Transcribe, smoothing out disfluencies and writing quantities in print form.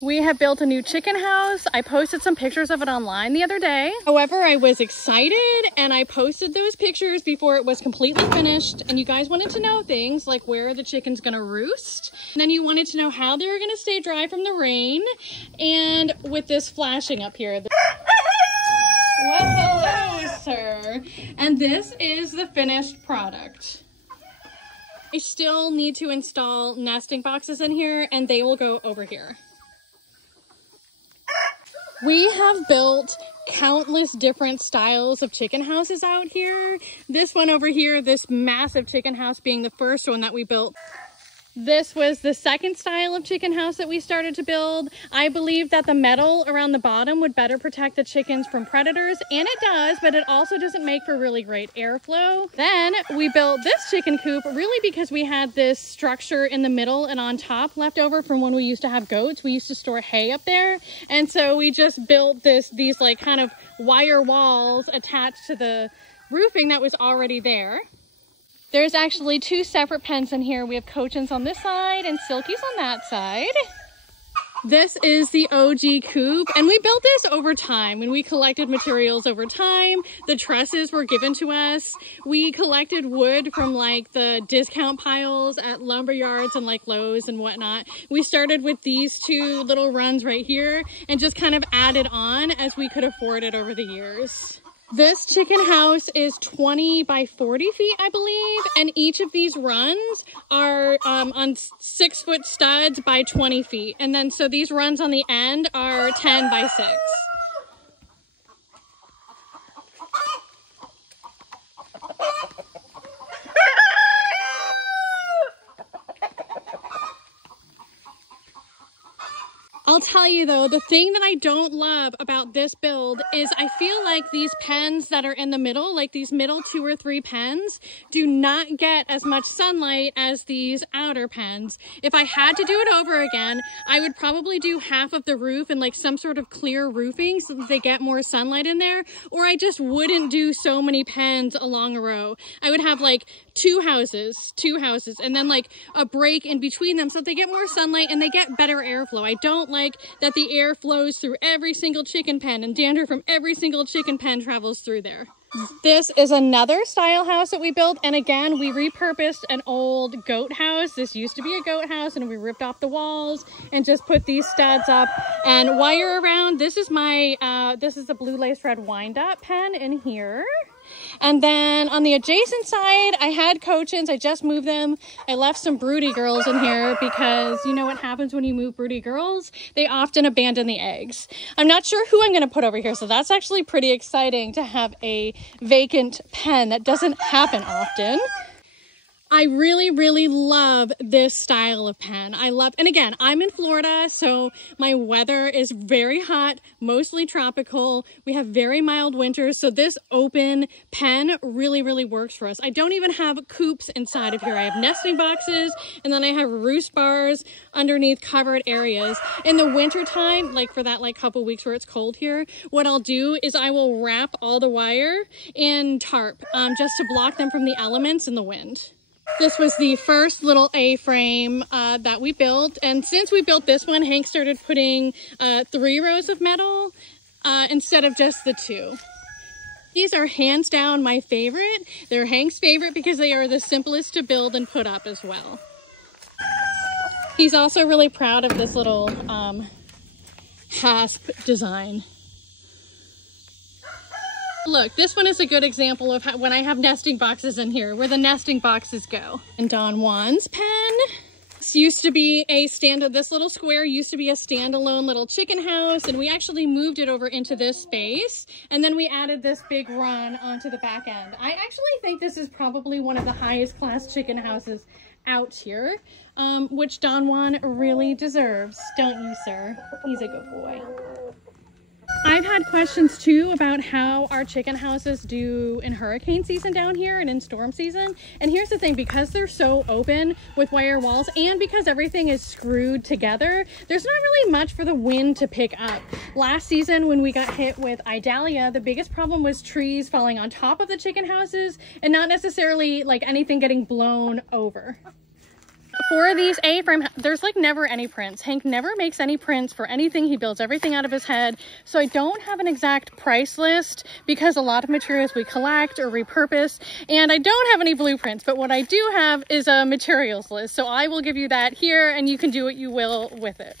We have built a new chicken house. I posted some pictures of it online the other day. However, I was excited and I posted those pictures before it was completely finished. And you guys wanted to know things like where the chicken's gonna roost. And then you wanted to know how they were gonna stay dry from the rain. And with this flashing up here. Well, hello, sir. And this is the finished product. I still need to install nesting boxes in here and they will go over here. We have built countless different styles of chicken houses out here. This one over here, this massive chicken house being the first one that we built. This was the second style of chicken house that we started to build. I believe that the metal around the bottom would better protect the chickens from predators, and it does, but it also doesn't make for really great airflow. Then we built this chicken coop really because we had this structure in the middle and on top left over from when we used to have goats. We used to store hay up there, and so we just built these like kind of wire walls attached to the roofing that was already there. There's actually two separate pens in here. We have Cochins on this side and Silkies on that side. This is the OG coop, and we built this over time, and we collected materials over time. The trusses were given to us. We collected wood from like the discount piles at lumber yards and like Lowe's and whatnot. We started with these two little runs right here and just kind of added on as we could afford it over the years. This chicken house is 20 by 40 feet, I believe, and each of these runs are on 6-foot studs by 20 feet. And then so these runs on the end are 10 by 6. I'll tell you though, the thing that I don't love about this build is I feel like these pens that are in the middle, like these middle 2 or 3 pens, do not get as much sunlight as these outer pens. If I had to do it over again, I would probably do half of the roof and like some sort of clear roofing so that they get more sunlight in there, or I just wouldn't do so many pens along a row. I would have like two houses, and then like a break in between them so that they get more sunlight and they get better airflow. I don't like that the air flows through every single chicken pen and dander from every single chicken pen travels through there. This is another style house that we built, and again we repurposed an old goat house. This used to be a goat house and we ripped off the walls and just put these studs up and wire around. This is my this is the blue lace red wind-up pen in here. And then on the adjacent side, I had Cochins. I just moved them. I left some broody girls in here because you know what happens when you move broody girls? They often abandon the eggs. I'm not sure who I'm going to put over here, so that's actually pretty exciting to have a vacant pen. That doesn't happen often. I really, really love this style of pen. And again, I'm in Florida, so my weather is very hot, mostly tropical. We have very mild winters, so this open pen really, really works for us. I don't even have coops inside of here. I have nesting boxes, and then I have roost bars underneath covered areas. In the wintertime, like for that like couple weeks where it's cold here, what I'll do is I will wrap all the wire in tarp just to block them from the elements and the wind. This was the first little A-frame that we built, and since we built this one, Hank started putting 3 rows of metal instead of just the 2. These are hands down my favorite. They're Hank's favorite because they are the simplest to build and put up as well. He's also really proud of this little hasp design. Look, this one is a good example of how, when I have nesting boxes in here, where the nesting boxes go. And Don Juan's pen. This used to be this little square used to be a standalone little chicken house, and we actually moved it over into this space, and then we added this big run onto the back end. I actually think this is probably one of the highest class chicken houses out here, which Don Juan really deserves, don't you, sir? He's a good boy. I've had questions too about how our chicken houses do in hurricane season down here and in storm season. And here's the thing, because they're so open with wire walls and because everything is screwed together, there's not really much for the wind to pick up. Last season when we got hit with Idalia, the biggest problem was trees falling on top of the chicken houses and not necessarily like anything getting blown over. for these A-frame, there's like never any prints. Hank never makes any prints for anything. He builds everything out of his head. So I don't have an exact price list because a lot of materials we collect or repurpose, and I don't have any blueprints, but what I do have is a materials list. So I will give you that here and you can do what you will with it.